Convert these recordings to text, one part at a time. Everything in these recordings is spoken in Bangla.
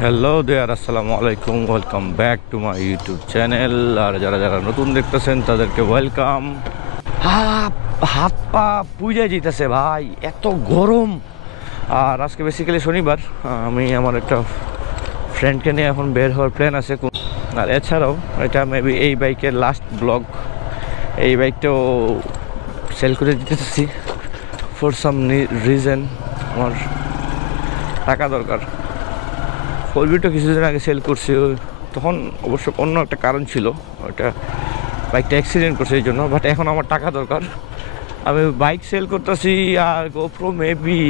হ্যালো দেয়ার, আসসালামু আলাইকুম। Welcome back to my YouTube channel. আর যারা যারা নতুন দেখতেছেন তাদেরকে ওয়েলকাম। হাত পা পুজা যেতেছে ভাই, এত গরম। আর আজকে বেসিক্যালি শনিবার, আমি আমার একটা ফ্রেন্ডকে নিয়ে এখন বের হওয়ার প্ল্যান আছে। আর এছাড়াও এটা মেবি এই বাইকের লাস্ট ব্লগ। এই বাইকটাও সেল করে দিতেছি ফর সাম রিজন। আমার টাকা দরকার। ফোরবিটা কিছুদিন আগে সেল করছি, তখন অবশ্য অন্য একটা কারণ ছিল, ওটা বাইকটা অ্যাক্সিডেন্ট করছে এই জন্য। বাট এখন আমার টাকা দরকার, আমি বাইক সেল করতেছি। আর গোপ্রো মেবি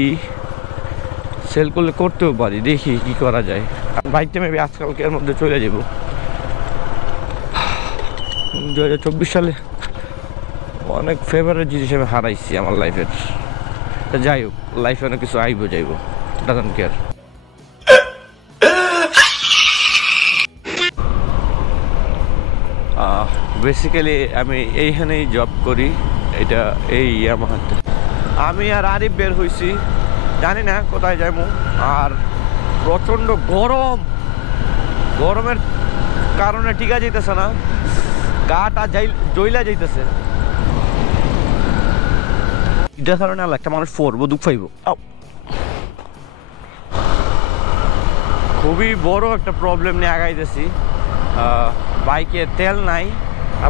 সেল করলে করতেও পারি, দেখি কি করা যায়। বাইকটা মেবি আজকালকের মধ্যে চলে যাব। 2024 সালে অনেক ফেভারিট জিনিস আমি হারাইছি আমার লাইফের। যাই হোক, লাইফে অনেক কিছু আইব যাইব, ডাজন্ট কেয়ার। বেসিক্যালি আমি এইখানেই জব করি। এটা এই ইয়ামাহাতে আমি আর আরিফ বের হয়েছি, জানি না কোথায় যাইব। আর প্রচণ্ড গরম, গরমের কারণে টিকা যাইতেছে না, গাটা জইলা যাইতেছে। এটার কারণে আর একটা মানুষ পড়বো, দুঃখ পাইব। খুবই বড় একটা প্রবলেম নিয়ে আগাইতেছি। বাইকে তেল নাই,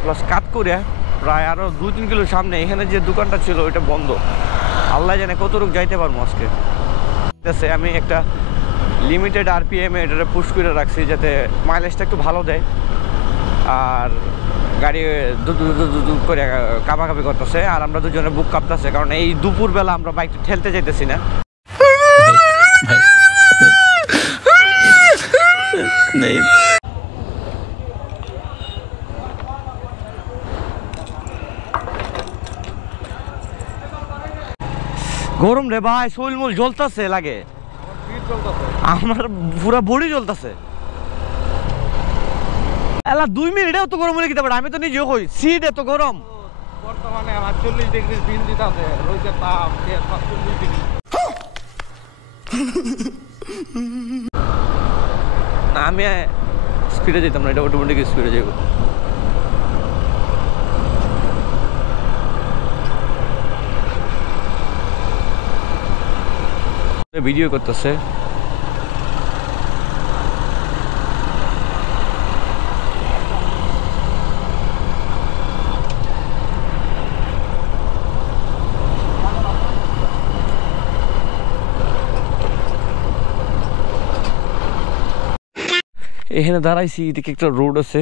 প্লাস কাট করে প্রায় আরও 2-3 কিলো সামনে এখানে যে দোকানটা ছিল ওইটা বন্ধ। আল্লাহ জানে কতটুকু যাইতে পারবো আজকে। আমি একটা লিমিটেড আরপিএমে এটা পুশ করে রাখছি যাতে মাইলেজটা একটু ভালো দেয়। আর গাড়ি দু করে কাঁপাকাঁপি করতেছে, আর আমরা দুজনে বুক কাঁপতেছে, কারণ এই দুপুরবেলা আমরা বাইকটা ঠেলতে যাইতেছি না। গরম রে ভাই, শরীর মূল জ্বলতেছে লাগে, আমার পুরা বডি জ্বলতেছে। এলা 2 মিনিট এত গরম হলে কি পারে? আমি তো নিজে হই সিট এত গরম। বর্তমানে 48 ডিগ্রি বিল দিতাছে, রোদের তাপ 47 ডিগ্রি। আমি স্পিডে যেতাম না, এটা অটোমেটিক স্পিডে যাইব। ভিডিও করতেছে, এখানে দাঁড়াইছি, এদিকে একটা রোড আছে।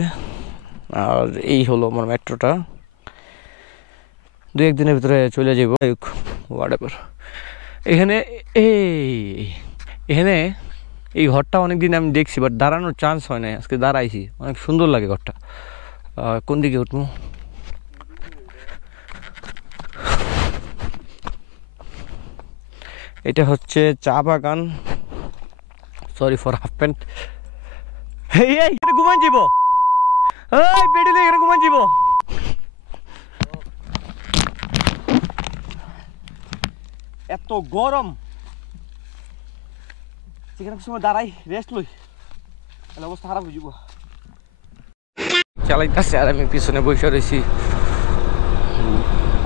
আর এই হলো আমার মেট্রোটা, 2-1 দিনের ভিতরে চলে যাব। হোয়াটএভার। এখানে এখানে এই ঘরটা অনেকদিন আমি দেখছি, বাট দাঁড়ানোর চান্স হয় না। আজকে দাঁড়াইছি, অনেক সুন্দর লাগে ঘরটা। কোন দিকে উঠবো? এটা হচ্ছে চা বাগান। Sorry for half pant. ঘুমান যাব, পেটে এখানে ঘুমান যাব। এত গরম, সেখানে সময় দাঁড়াই রেস্ট লই, তাহলে অবস্থা খারাপ হয়ে যাব। চালাইতেছে আর আমি পিছনে বসে রয়েছি।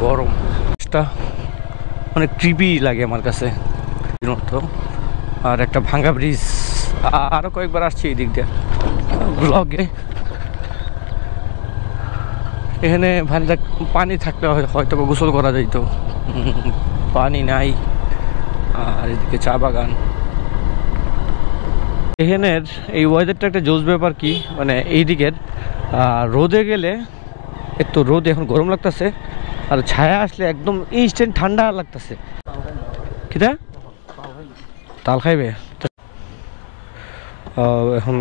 গরমটা অনেক ট্রিপি লাগে আমার কাছে। আর একটা ভাঙ্গা ব্রিজ, আরো কয়েকবার আসছি এই দিক দিয়ে ব্লগে। এখানে পানি থাকলে হয়তো গোসল করা যাইতো, পানি নাই। আর এদিকে চা বাগান। এখানের এই ওয়েদারটা একটা জোস ব্যাপার কি, মানে এই দিকের রোদে গেলে একটু রোদ, এখন গরম লাগতেছে, আর ছায়া আসলে একদম ইনস্ট্যান্ট ঠান্ডা লাগতেছে। কিটা তাল খাইবে? এখন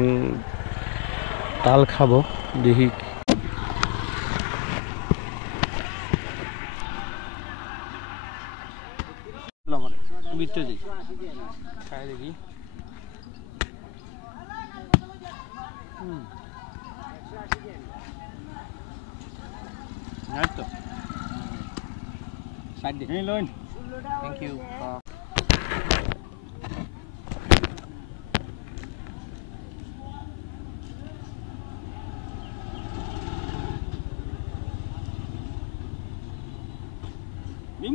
তাল খাবো, দেখি। ভিতরে যাই, খাই দেখি। Thank you.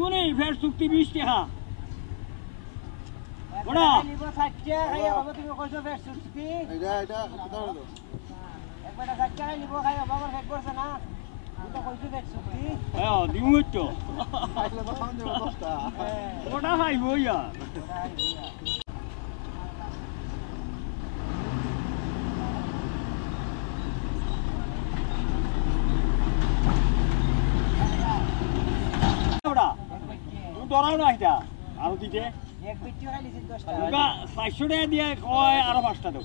দিমুনি ফের চুক্তি 20 টাকা বড় নিব 60 টাকা খাইয়া বাবা তুমি কইছো ফের চুক্তি এটা কথা বলো একবারটা 60 টাকা নিব খাইয়া বাবার ফেট করছে না এটা কইছো ফের চুক্তি হ্যাঁ দিমু তো খাইলে তো খাওন দেব 10 টাকা ওটা খাইবো ইয়া ওটা তুই ডরাও না এটা আরো দিতে এক বিটি খাইলিছি 10 টাকা ওটা 500 টাকা দিয়ে কয় আরো 5টা দাও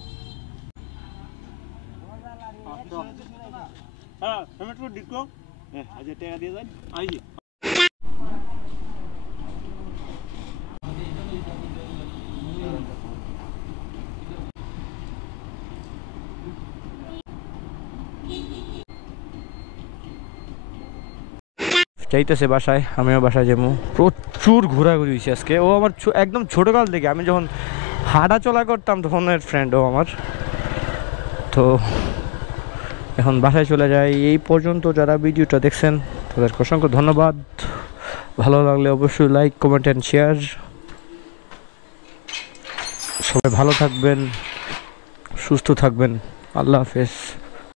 হ্যাঁ তুমি একটু দিকো হ্যাঁ 1000 টাকা দিয়ে যান আইজি যাইতেছে বাসায়, আমিও বাসায় যাবো। প্রচুর ঘোরাঘুরি হয়েছে আজকে। ও আমার একদম ছোটোকাল থেকে, আমি যখন হাঁটা চলা করতাম তখন এর ফ্রেন্ড ও আমার। তো এখন বাসায় চলে যাই। এই পর্যন্ত যারা ভিডিওটা দেখছেন তাদেরকে অসংখ্য ধন্যবাদ। ভালো লাগলে অবশ্যই লাইক, কমেন্ট অ্যান্ড শেয়ার। সবাই ভালো থাকবেন, সুস্থ থাকবেন। আল্লাহ হাফেজ।